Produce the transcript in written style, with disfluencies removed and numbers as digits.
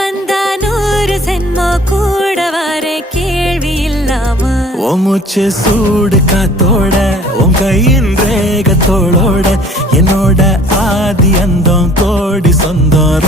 வந்தா 100 சென்மோ கூட வர கேள்வி இல்லாம மூச்சு சூடு காத்தோட உன் கையின் ரேகத்தோளோட என்னோட ஆதி அந்தம் கோடி சொந்தம்